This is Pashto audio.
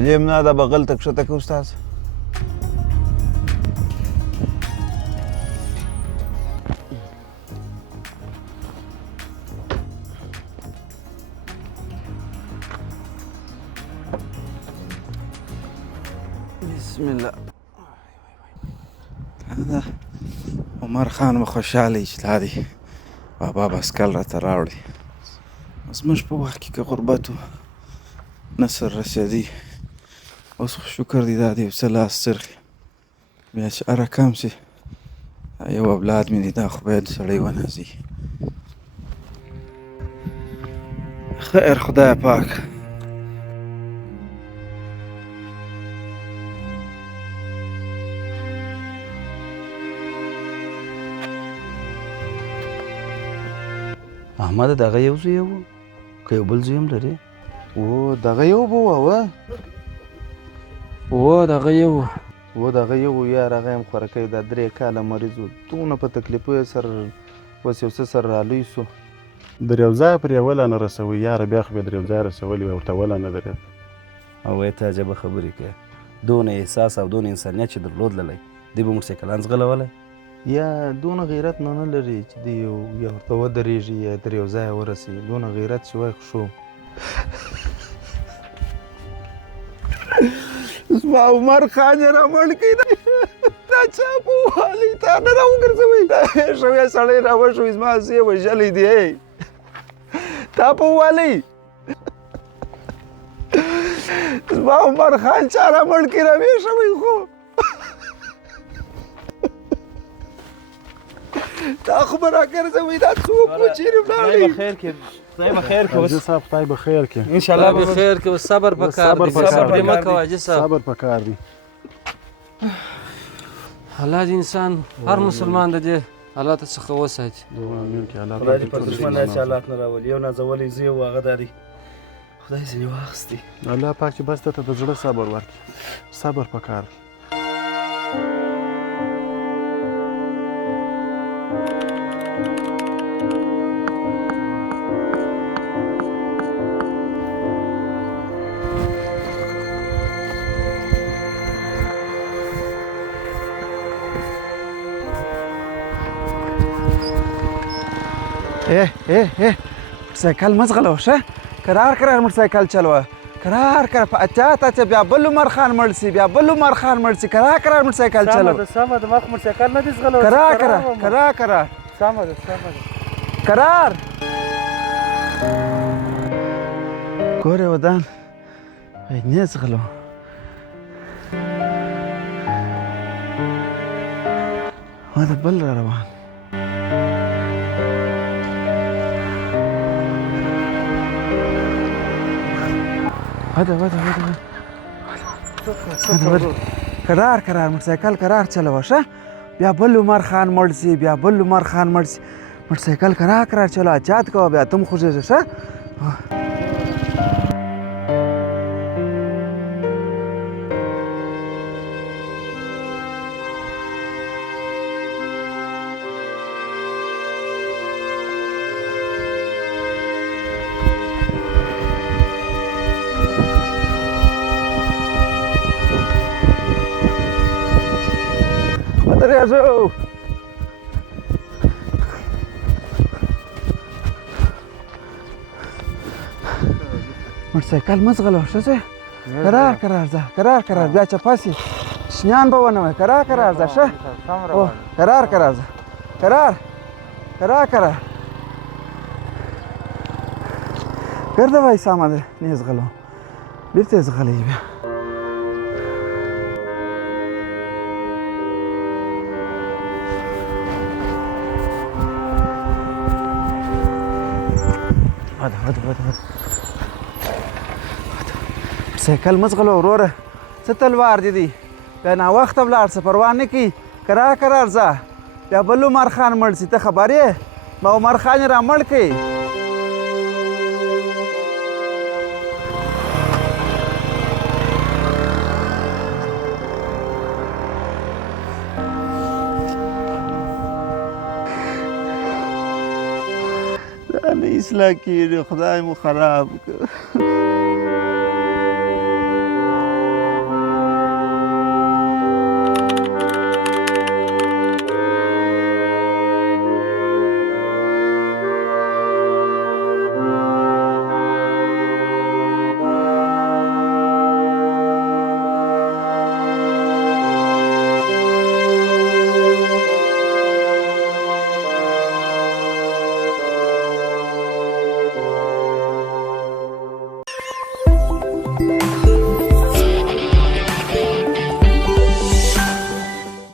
اليمنى ده بغلتك شتك يا أستاذ. بسم الله. هذا عمر خان خوشحالي چې هادي بابا باسکل راته راوړي. زموږ په وخت کې که غربت و نصر رسېدی، اوس خو شکر دی دا د یو څه لاس څرخي. بیا چې هر رقم شي یو اولاد مې دی، دا خو باید سړی ونازي. خیر خدای پاک. احمد دغه یو زوی و که یو بل زوی هم لرې؟ و دغه یو به وه دغه یو و دغه یو یار هغه هم خوارکی دا 3 کاله مریض و. دونه په تکلیفو یې سره اوس یو څه سره رالوی سو. درېو ځایه پرې وله نه رسوي یاره، بیا خو بیا درېو ځایه رسولي وی ورته وله نه درېد. او ته عجبه خبرې کوې، دونه احساس او دونه انسانیت چې درلودللی دی به موټرسایکلان ځغلولی؟ یا دونه غیرت نه لري چې دی یا ورته ودرېږي یا درېو ځایه ورسي. دونه غیرت چې وای خو زما عمر خان یې رامړ کړي. دا چا په والي تا نه راوګرځوئ؟ دا شوی سړی راوشوي، زما زوی یې وژلی دی. تا په والي زما عمر خان چا رامړ کړي راویې شوی خو تا خو به راګرځوئ. دا څوک و چېرې ولاړی؟ خدای به خیر کړي. حاجي صاحب خدای به خیر کړي. انشاءالله به خیر کړي. صبر پکار دی، صبر دې مه کوه حاجي صاحب. صبر پکار دی. الله دې انسان هر مسلمان د دې حالاتو څخه وساتي. امین کې الله خدای دې پر دښمن داسې حالات نه راولي. یو نازولی زوی و هغه دا دی خدای ځینې واخیستی. الله پاک چې بس ته د زړه صبر ورکړي. صبر پکار دی. موټرسایکل مه ځغلوه ښه، کرار موټرسایکل چلوه، کرار په اچا بیا بل عمر خان مړ سي، بیا بل عمر خان مړ سي. کرار موټرسایکل چلوه. سمه ده، ما خو موټرسایکل نه دي ځغلولی. کرار سمه ده کرار. کور یې ودان نه ځغلوه. ما د بل را روان. وده کرار موټرسایکل کرار چلوه ښه. بیا بل عمر خان مړ سي، موټرسایکل کرار چلوه، اچات کوه، بیا تم خوږېږه ښه. ودرېږو. موټرسایکل مه ځغلوه ښه ځې. کرار ځه، کرار بیا چپه سي، شنیان به ونه وایي. کرار ځه ښه. کرار ځه، کرار ګرده وایي. سمه ده، نه یې ځغلوه، بېرته یې ځغلی بیا. سایکل مه ځغلوه وروره، څه تلوار دی بیا ناوخته ولاړ شه، پروا نه کوي. کرار ځه، بیا بل عمر خان مړ سي. ته خبر یې ما عمر خان یې را مړ کړي. دا نه اصلاح کېږي، خدای مو خراب کړ.